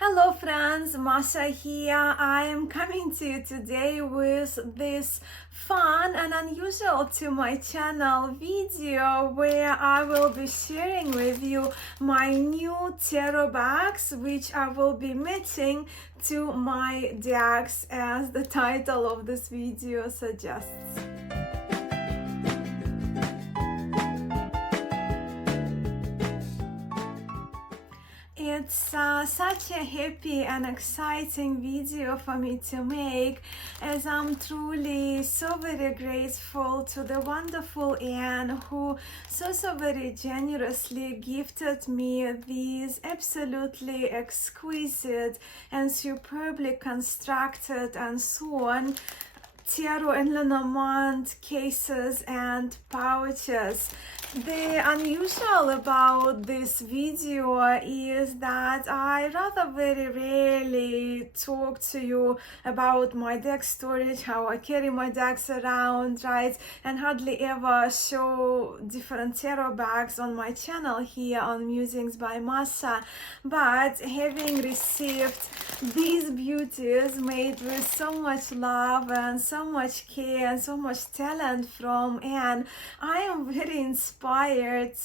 Hello friends, Mascha here. I am coming to you today with this fun and unusual to my channel video where I will be sharing with you my new tarot bags, which I will be matching to my decks as the title of this video suggests. It's such a happy and exciting video for me to make, as I'm truly so very grateful to the wonderful Anne who so very generously gifted me these absolutely exquisite and superbly constructed and sewn tarot and Lenormand cases and pouches. The unusual about this video is that I rather very rarely talk to you about my deck storage, how I carry my decks around, right? And hardly ever show different tarot bags on my channel here on Musings by Mascha. But having received these beauties made with so much love and so much care and so much talent from Anne, I am very inspired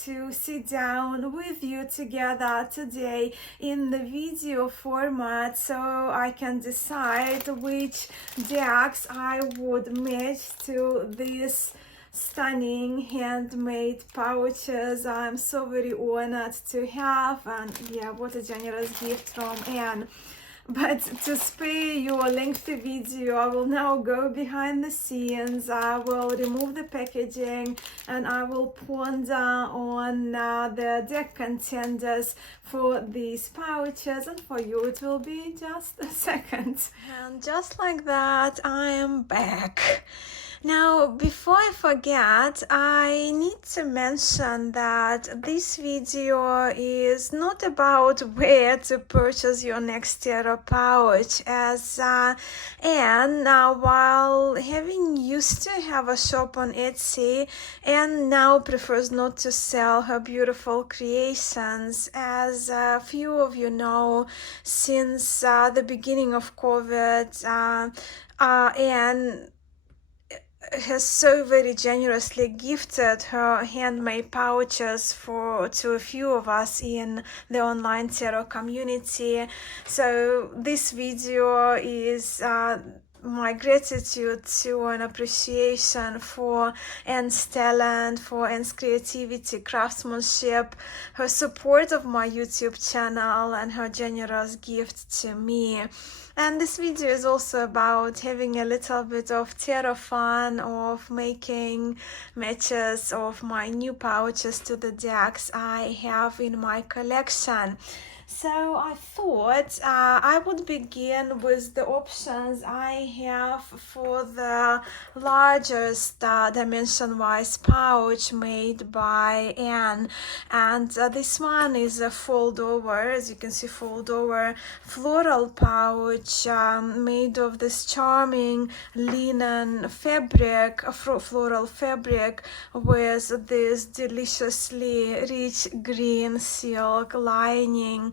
to sit down with you together today in the video format so I can decide which decks I would match to this stunning handmade pouches I'm so very honored to have, and yeah, what a generous gift from Anne. But to spare you a lengthy video, I will now go behind the scenes. I will remove the packaging and I will ponder on the deck contenders for these pouches, and for you it will be just a second. And just like that, I am back. Now, before I forget, I need to mention that this video is not about where to purchase your next tarot pouch, as Anne, while having used to have a shop on Etsy, Anne now prefers not to sell her beautiful creations. As a few of you know, since the beginning of COVID, Anne has so very generously gifted her handmade pouches to a few of us in the online tarot community. So this video is my gratitude to and appreciation for Anne's talent, for Anne's creativity, craftsmanship, her support of my YouTube channel, and her generous gift to me. And this video is also about having a little bit of tarot fun, of making matches of my new pouches to the decks I have in my collection. So I thought I would begin with the options I have for the largest dimension-wise pouch made by Anne. And this one is a fold-over, as you can see, fold-over floral pouch made of this charming linen fabric, floral fabric, with this deliciously rich green silk lining.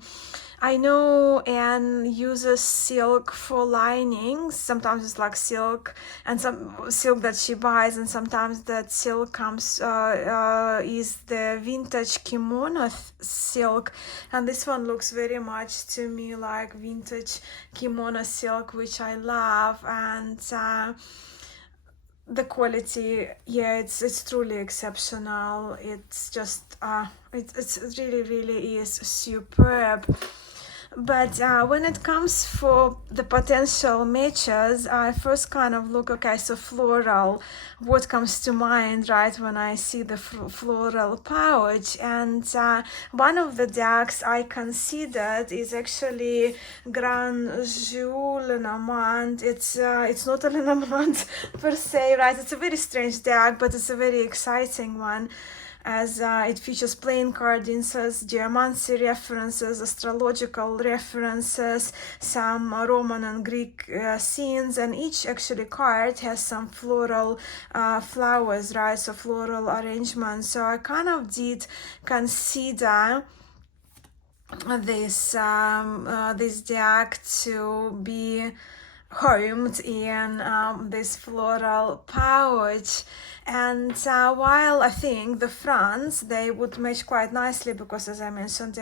I know Anne uses silk for linings. Sometimes it's like silk and some silk that she buys, and sometimes that silk comes is the vintage kimono silk, and this one looks very much to me like vintage kimono silk, which I love. And the quality, yeah, it's truly exceptional. It's just it's really is superb. But when it comes for the potential matches, I first kind of look, okay, so floral, what comes to mind, right, when I see the floral pouch? And one of the decks I considered is actually Grand Jeu Lenormand. It's not a Lenormand per se, right? It's a very strange deck, but it's a very exciting one, as it features playing card inserts, geomancy references, astrological references, some Roman and Greek scenes, and each actually card has some floral flowers, right? So floral arrangements. So I kind of did consider this deck to be homed in this floral pouch. And while I think the fronts, they would match quite nicely, because as I mentioned,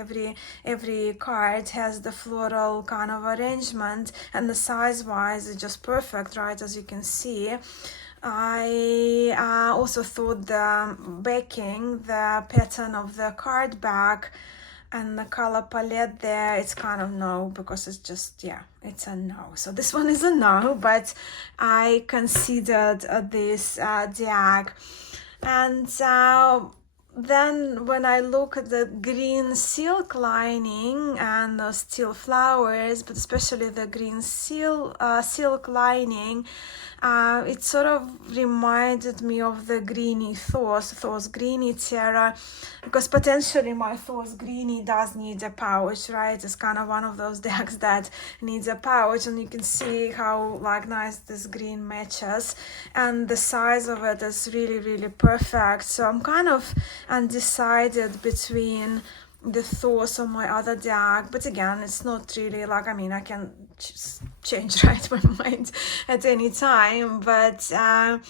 every card has the floral kind of arrangement, and the size wise is just perfect, right, as you can see. I also thought the backing, the pattern of the card back and the color palette there, it's kind of no, because it's just, yeah, it's a no. So this one is a no, but I considered this deck. And then when I look at the green silk lining and the steel flowers, but especially the green silk lining, it sort of reminded me of the greeny Thor's greeny Terra, because potentially my Thor's greeny does need a pouch, right? It's kind of one of those decks that needs a pouch, and you can see how like nice this green matches, and the size of it is really, really perfect. So I'm kind of undecided between the Thor's or my other deck, but again, it's not really like, I mean, I can change right my mind at any time, but I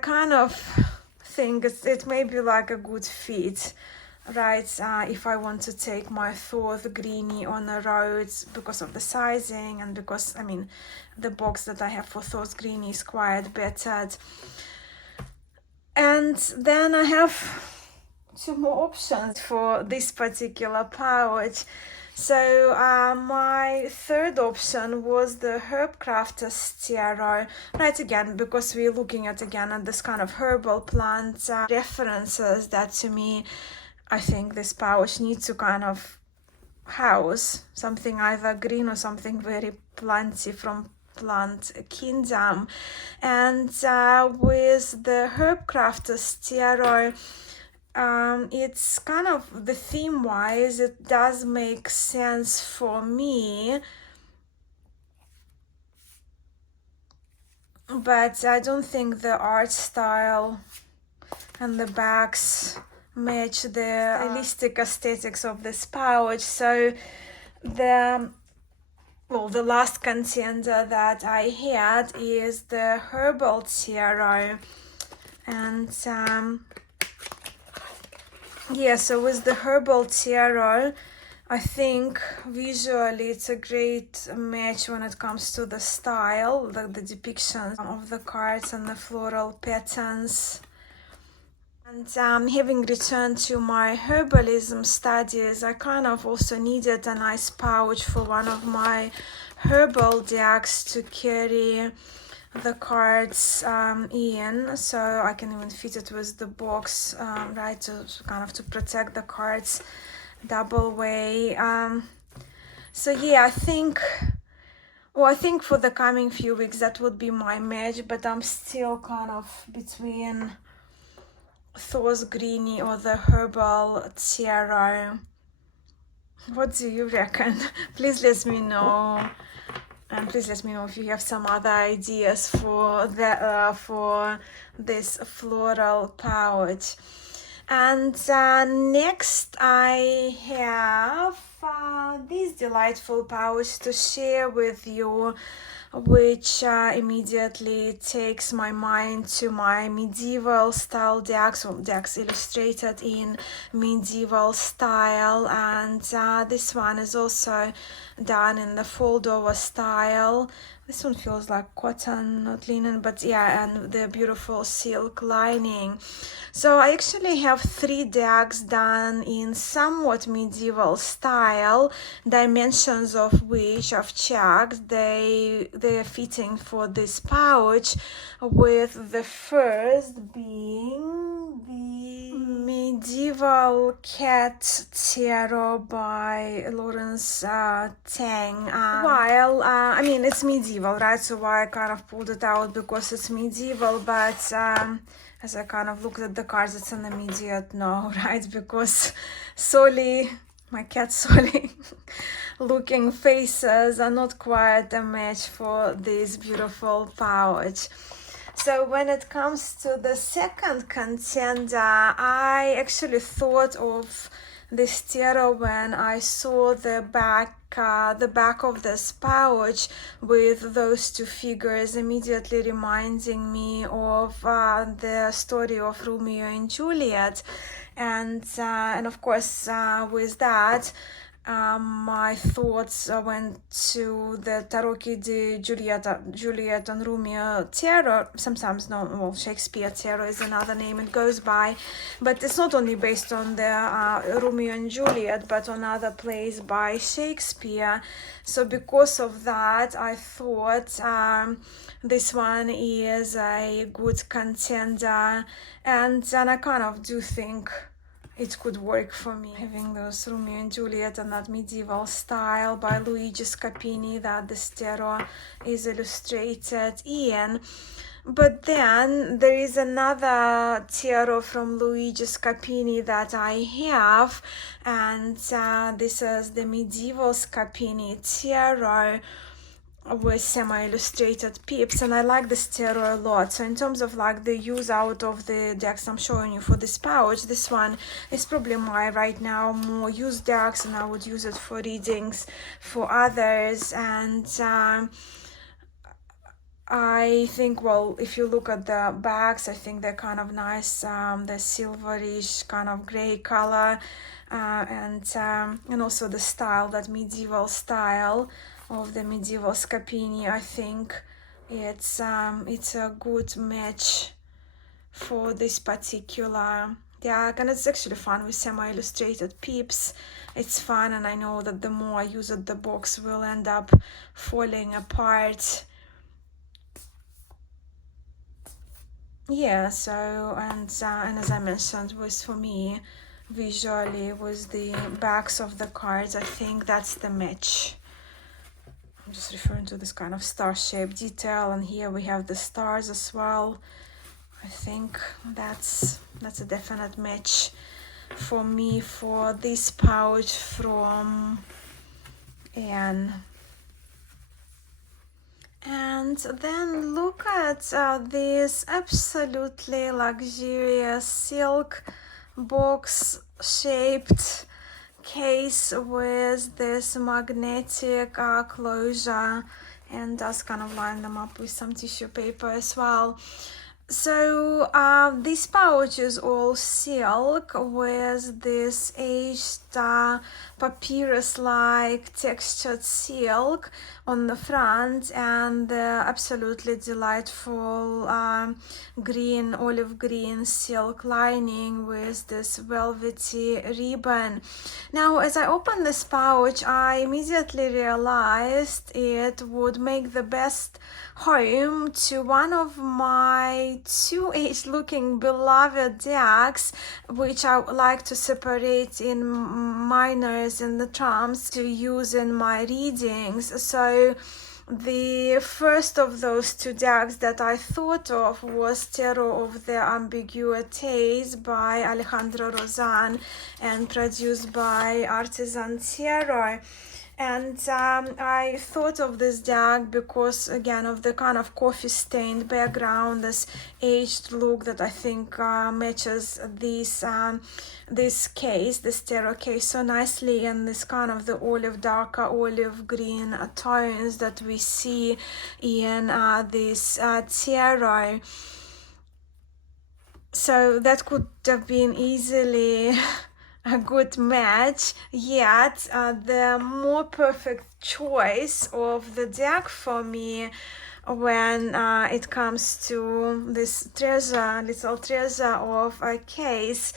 kind of think it may be like a good fit, right? If I want to take my Thor's greeny on the road, because of the sizing, and because, I mean, the box that I have for Thor's greeny is quite battered. And then I have two more options for this particular pouch. So my third option was the Herbcrafter's Tarot, right, again, because we're looking at this kind of herbal plant references that, to me, I think this pouch needs to kind of house something either green or something very planty from plant kingdom. And with the Herbcrafter's Tarot, it's kind of, the theme wise, it does make sense for me, but I don't think the art style and the backs match the stylistic aesthetics of this pouch. So the last contender that I had is the Herbal Tarot. And yeah, so with the Herbal Tarot, I think visually it's a great match when it comes to the style, the depictions of the cards and the floral patterns. And having returned to my herbalism studies, I kind of also needed a nice pouch for one of my herbal decks to carry the cards in, so I can even fit it with the box, right, to kind of to protect the cards double way. So yeah, I think for the coming few weeks that would be my match, but I'm still kind of between Thor's greeny or the Herbal Tarot. What do you reckon? Please let me know. And please let me know if you have some other ideas for this floral pouch. And next I have this delightful pouch to share with you, which immediately takes my mind to my medieval style decks, or decks illustrated in medieval style. And this one is also done in the fold over style. This one feels like cotton, not linen, but yeah, and the beautiful silk lining. So I actually have 3 decks done in somewhat medieval style, dimensions of which I've checked. They're fitting for this pouch, with the first being the Medieval Cat Tarot by Lawrence Tang. While I mean, it's medieval, right? So why I kind of pulled it out, because it's medieval, but as I kind of looked at the cards, it's an immediate no, right? Because Solly, my cat Solly, looking faces are not quite a match for this beautiful pouch. So when it comes to the second contender, I actually thought of this tarot when I saw the back of this pouch with those two figures, immediately reminding me of the story of Romeo and Juliet, and of course with that my thoughts went to the Tarocchi Juliet and Romeo tarot. Sometimes Shakespeare tarot is another name it goes by, but it's not only based on the Romeo and Juliet, but on other plays by Shakespeare. So because of that, I thought this one is a good contender, and I kind of do think it could work for me, having those Romeo and Juliet and that medieval style by Luigi Scapini that this tarot is illustrated in. But then there is another tarot from Luigi Scapini that I have, and this is the medieval Scapini tarot with semi-illustrated pips, and I like this tarot a lot. So in terms of like the use out of the decks I'm showing you for this pouch, this one is probably my right now more used decks, and I would use it for readings for others. And I think, well, if you look at the backs, I think they're kind of nice, the silverish kind of gray color, and also the style, that medieval style of the medieval Scapini. I think it's a good match for this particular deck, and it's actually fun with semi-illustrated pips. It's fun, and I know that the more I use it, the box will end up falling apart. Yeah, so and as I mentioned, was for me visually was the backs of the cards. I think that's the match. I'm just referring to this kind of star-shaped detail, and here we have the stars as well. I think that's a definite match for me for this pouch from Anne. And then look at this absolutely luxurious silk box shaped case with this magnetic closure, and just kind of line them up with some tissue paper as well. So this pouch is all silk with this aged papyrus-like textured silk on the front, and the absolutely delightful olive green silk lining with this velvety ribbon. Now, as I opened this pouch, I immediately realized it would make the best home to one of my two age-looking beloved decks, which I would like to separate in minors and the trumps to use in my readings. So the first of those two decks that I thought of was Tarot of the Ambiguities by Alejandro Rozan and produced by Artisan Tarot. And I thought of this deck because, again, of the kind of coffee-stained background, this aged look that I think matches this case, this tarot case, so nicely, and this kind of the darker olive green tones that we see in this tarot. So that could have been easily a good match, yet the more perfect choice of the deck for me when it comes to this little treasure of a case.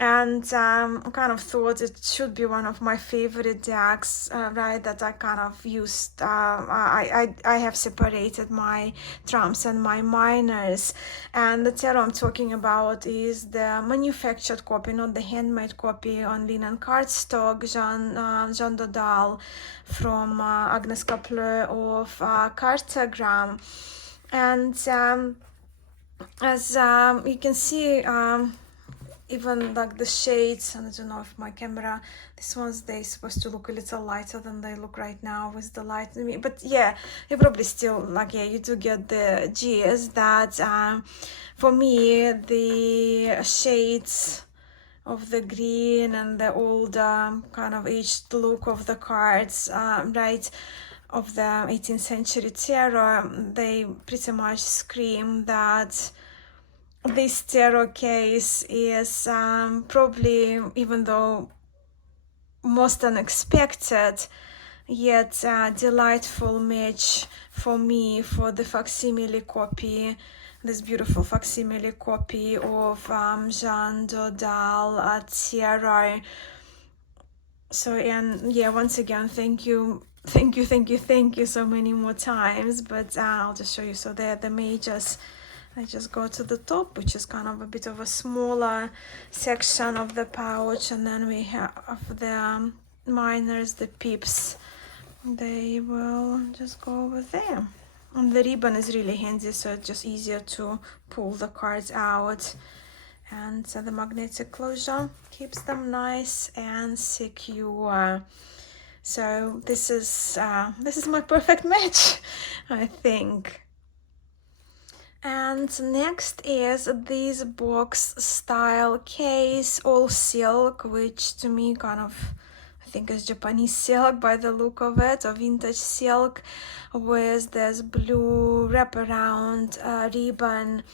And kind of thought it should be one of my favorite decks, right, that I kind of used. I have separated my trumps and my minors, and the tarot I'm talking about is the manufactured copy, not the handmade copy on linen cardstock, Jean Dodal from Agnes Kaplö of Cartogram. And as you can see, even like the shades, and I don't know if my camera, they're supposed to look a little lighter than they look right now with the light, but yeah, you probably still you do get the gist that for me the shades of the green and the older kind of aged look of the cards, right, of the 18th century tarot. They pretty much scream that this tarot case is probably, even though most unexpected, yet delightful match for me for the facsimile copy, this beautiful facsimile copy of Jean Dodal tarot. So, and yeah, once again, thank you so many more times, but I'll just show you. So they're the majors. I just go to the top, which is kind of a bit of a smaller section of the pouch, and then we have the minors, the pips. They will just go over there. And the ribbon is really handy, so it's just easier to pull the cards out. And so the magnetic closure keeps them nice and secure. So this is my perfect match, I think. And next is this box style case, all silk, which to me kind of, I think is Japanese silk by the look of it, or vintage silk, with this blue wraparound ribbon.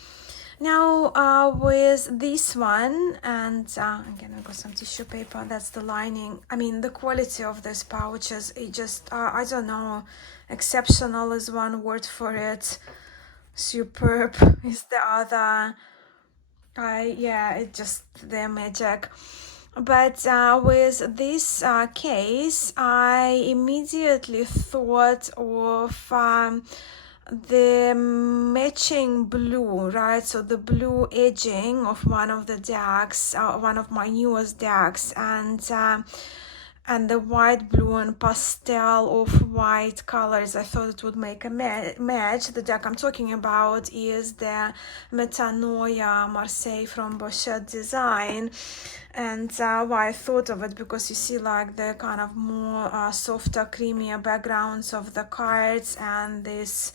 Now with this one, and again I got some tissue paper, that's the lining. I mean, the quality of these pouches, it just, I don't know, exceptional is one word for it. Superb is the other. Yeah, it just, they're magic. But with this case, I immediately thought of the matching blue, right? So the blue edging of one of the decks, one of my newest decks, and the white, blue, and pastel of white colors. I thought it would make a match. The deck I'm talking about is the Metanoia Marseille from Bochet Design. And why I thought of it, because you see like the kind of more softer, creamier backgrounds of the cards, and this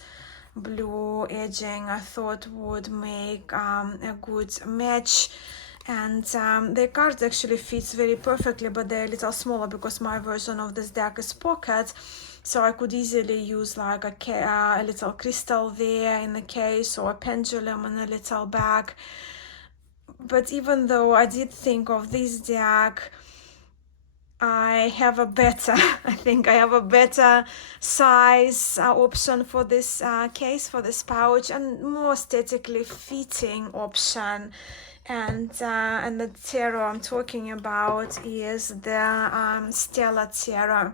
blue edging I thought would make a good match. And the card actually fits very perfectly, but they're a little smaller because my version of this deck is pocket, so I could easily use like a little crystal there in the case, or a pendulum in a little bag. But even though I did think of this deck, I have a better, I think I have a better size option for this case, for this pouch, and more aesthetically fitting option. And the tarot I'm talking about is the Stella Tarot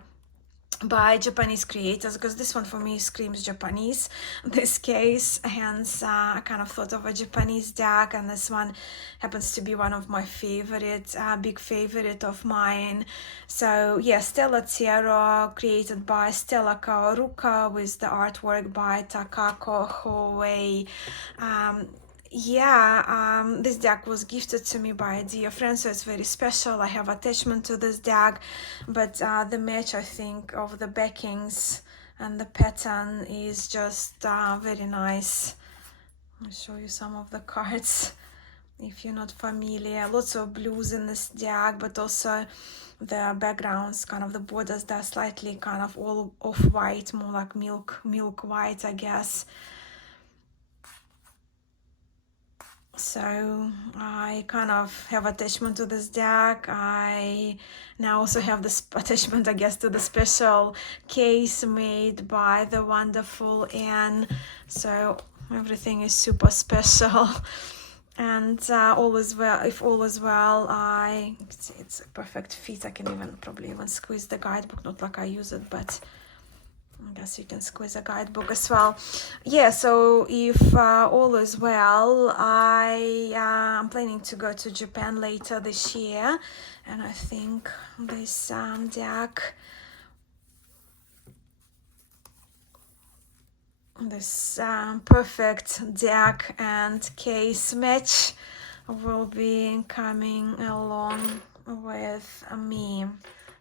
by Japanese creators, because this one for me screams Japanese, this case, hence I kind of thought of a Japanese deck, and this one happens to be one of my favorite, big favorite of mine. So yeah, Stella Tarot, created by Stella Kaoruka, with the artwork by Takako Hoei. This deck was gifted to me by a dear friend, so it's very special. I have attachment to this deck, but the match, I think, of the backings and the pattern is just very nice. I'll show you some of the cards if you're not familiar. Lots of blues in this deck, but also the backgrounds, kind of the borders, they're slightly kind of all off-white, more like milk white, I guess. So I kind of have attachment to this deck. I now also have this attachment, I guess, to the special case made by the wonderful Anne. So everything is super special. And all is well. If all is well, it's a perfect fit. I can probably even squeeze the guidebook. Not like I use it, but I guess you can squeeze a guidebook as well. Yeah, so if all is well, I'm planning to go to Japan later this year, and I think this deck, this perfect deck and case match will be coming along with me.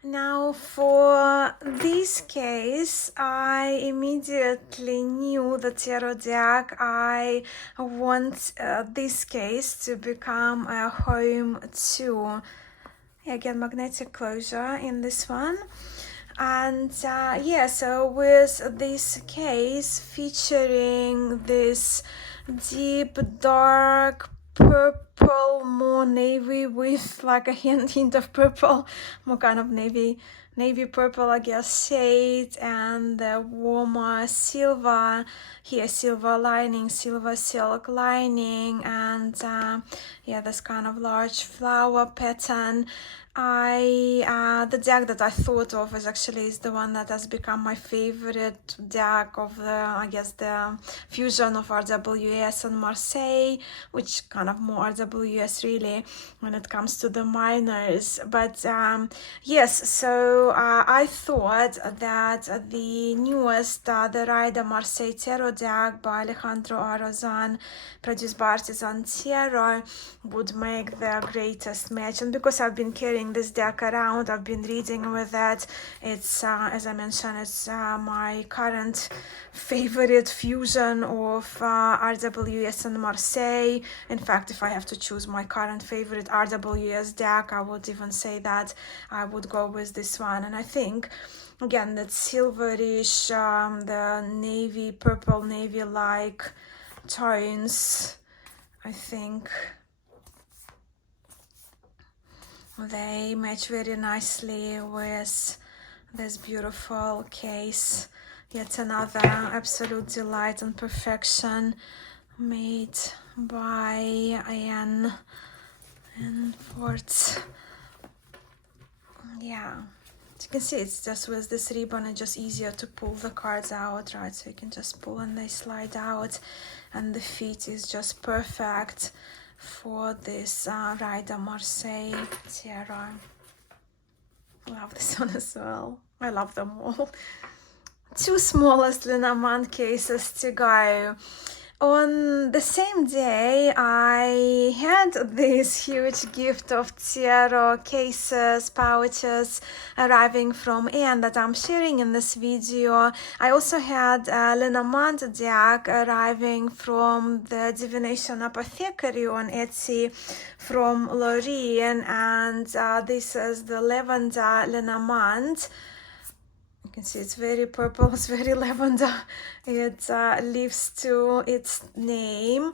Now for this case, I immediately knew the tarot deck. I want this case to become a home too. Again, magnetic closure in this one. And yeah, so with this case featuring this deep dark purple, more navy with like a hint of purple, more kind of navy purple, I guess, shade, and the warmer silver here, silver lining, silver silk lining, and yeah, this kind of large flower pattern. The deck that I thought of is the one that has become my favorite deck of the, I guess, the fusion of RWS and Marseille, which kind of more RWS really when it comes to the minors. But yes, so I thought that the newest, the Rider Marseille Tarot deck by Alejandro Arozan, produced by Artisan Tarot, would make the greatest match. And because I've been carrying this deck around, I've been reading with it. It's as I mentioned, it's my current favorite fusion of RWS and Marseille. In fact, if I have to choose my current favorite RWS deck, I would even say that I would go with this one. And I think again that silverish, the navy, purple navy like tones, I think they match very nicely with this beautiful case. Yet another absolute delight and perfection made by Anne and Fort. Yeah, as you can see, it's just with this ribbon, it's just easier to pull the cards out, right? So you can just pull and they slide out, and the fit is just perfect for this Rider Marseille Tarot. Love this one as well. I love them all. Two smallest Lenormand cases to go. On the same day, I had this huge gift of tarot cases, pouches arriving from Anne that I'm sharing in this video. I also had a Lenormand deck arriving from the Divination Apothecary on Etsy from Lorraine, and this is the Lavender Lenormand. You can see it's very purple, it's very lavender. It lives to its name.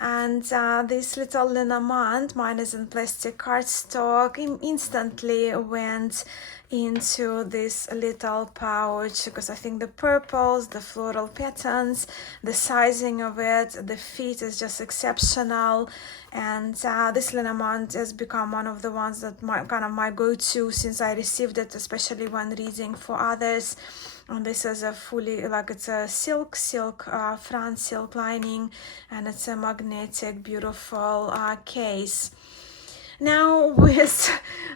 And this little Lenormand, mine is in plastic cardstock, instantly went into this little pouch because I think the purples, the floral patterns, the sizing of it, the fit is just exceptional. And this Lenormand has become one of the ones that my go-to since I received it, especially when reading for others. And this is a fully, it's a silk front silk lining, and it's a magnetic, beautiful case. Now with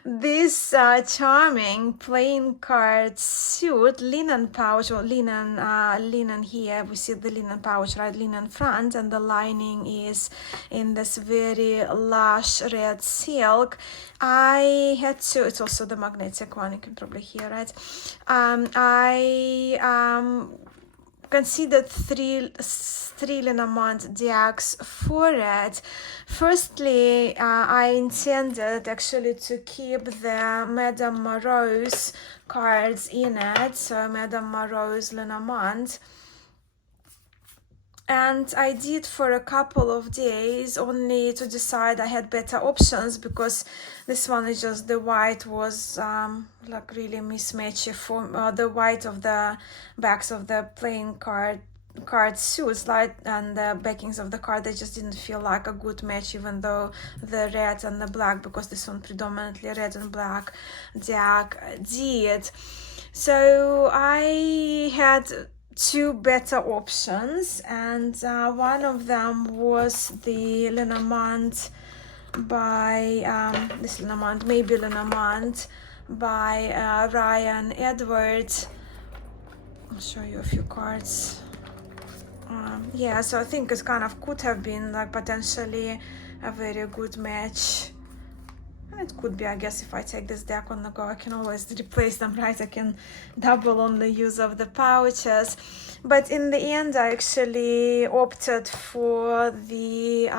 this charming plain card suit, linen pouch, or linen here, we see the linen pouch, right, linen front, and the lining is in this very lush red silk. I had to, it's also the magnetic one, you can probably hear it. I considered three Lenormand decks for it. Firstly, I intended actually to keep the Madame Morose cards in it, so Madame Morose Lenormand. And I did for a couple of days, only to decide I had better options, because this one is just, the white was really mismatchy for the white of the backs of the plain card suits, and the backings of the card, they just didn't feel like a good match, even though the red and the black, because this one predominantly red and black deck did. So I had two better options, and one of them was the Lenormand by maybe Lenormand by Ryan Edwards. I'll show you a few cards. Yeah, so I think it kind of could have been potentially a very good match. And it could be, I guess, if I take this deck on the go, I can always replace them, right? I can double on the use of the pouches. But in the end, I actually opted for the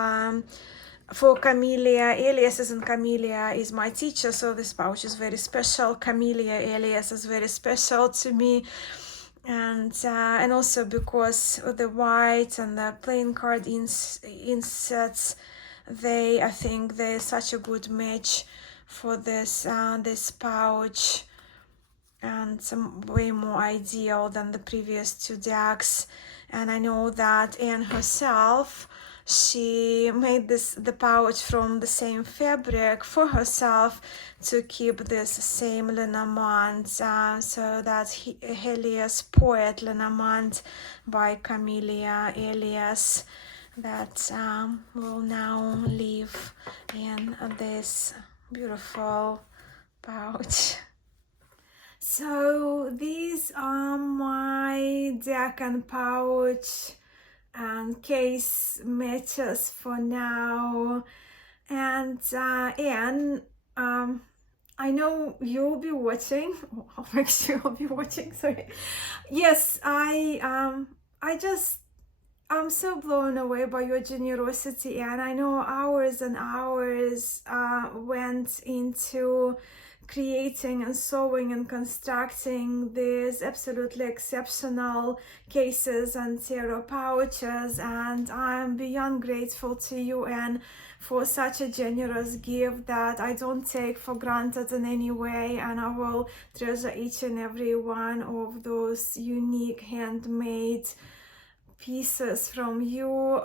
for Camellia aliases, and Camellia is my teacher, so this pouch is very special. Camellia alias is very special to me, and also because the white and the plain card insets, I think they're such a good match for this this pouch, and some way more ideal than the previous two decks. And I know that Anne herself, she made the pouch from the same fabric for herself to keep this same liniment, so that's Helios Poet liniment by Camellia alias, that will now live in this beautiful pouch. So these are my deck and pouch and case matches for now. And I know you'll be watching. I'll make sure you'll be watching. Sorry. Yes, I'm so blown away by your generosity, and I know hours and hours went into creating and sewing and constructing these absolutely exceptional cases and tarot pouches, and I'm beyond grateful to you, and for such a generous gift that I don't take for granted in any way, and I will treasure each and every one of those unique handmade pieces from you.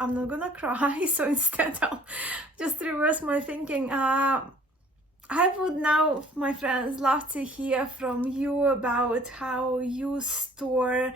I'm not gonna cry, so instead I'll just reverse my thinking. I would now, my friends, love to hear from you about how you store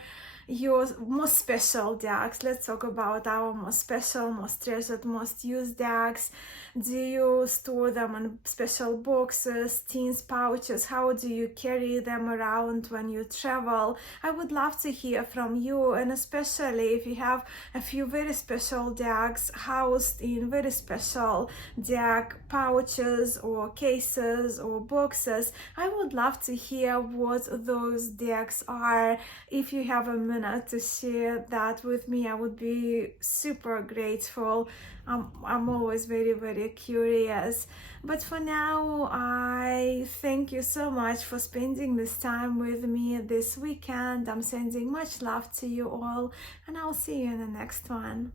your most special decks. Let's talk about our most special, most treasured, most used decks. Do you store them in special boxes, tins, pouches? How do you carry them around when you travel? I would love to hear from you, and especially if you have a few very special decks housed in very special deck pouches or cases or boxes. I would love to hear what those decks are. If you have a minute to share that with me, I would be super grateful. I'm always very, very curious. But for now, I thank you so much for spending this time with me this weekend. I'm sending much love to you all, and I'll see you in the next one.